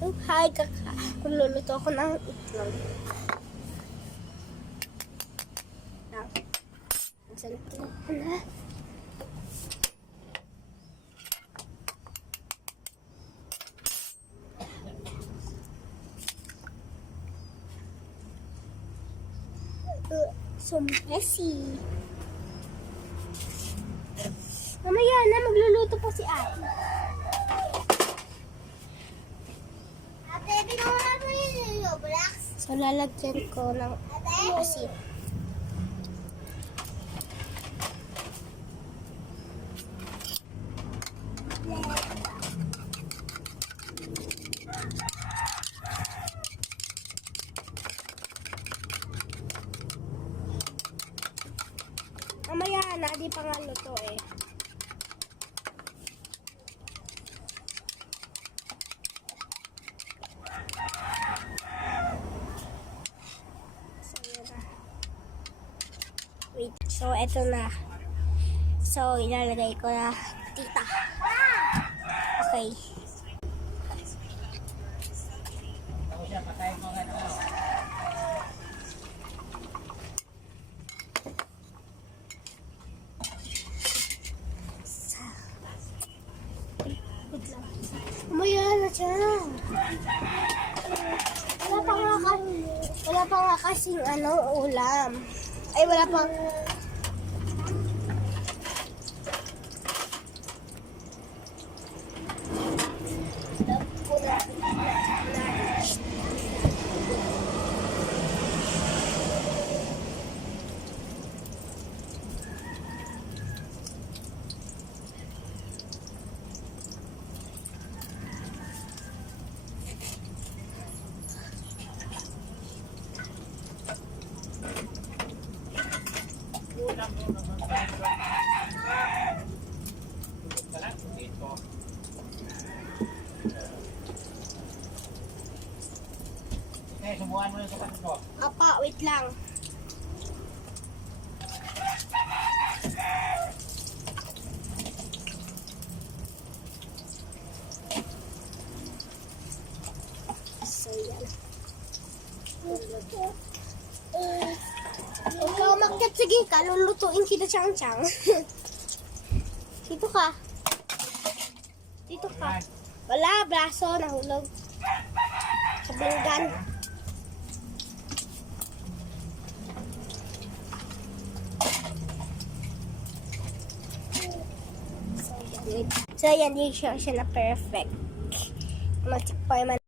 So, hi, magluluto ako ng itlog. Salito ko na. So messy. Mamaya na, magluluto po si ate. Ate, binawa mo yung Roblox? So, lalagyan ko ng asin. Mamaya na, di pa nga luto eh. So, yun na. Wait, so eto na. So, ilalagay ko na tita. Okay. Umaya na siya. Wala pa nga kasing ulam. Ay, wala pa. Subuhan mo yung sapat ko. Apa, wait lang. So, yan. Huwag ka umakyat. Sige ka, lulutuin kita chang-chang. Dito ka. Dito ka. Wala, braso, nahulog. Sa pinggan. So, yan yung siya na perfect. Mag-tikpa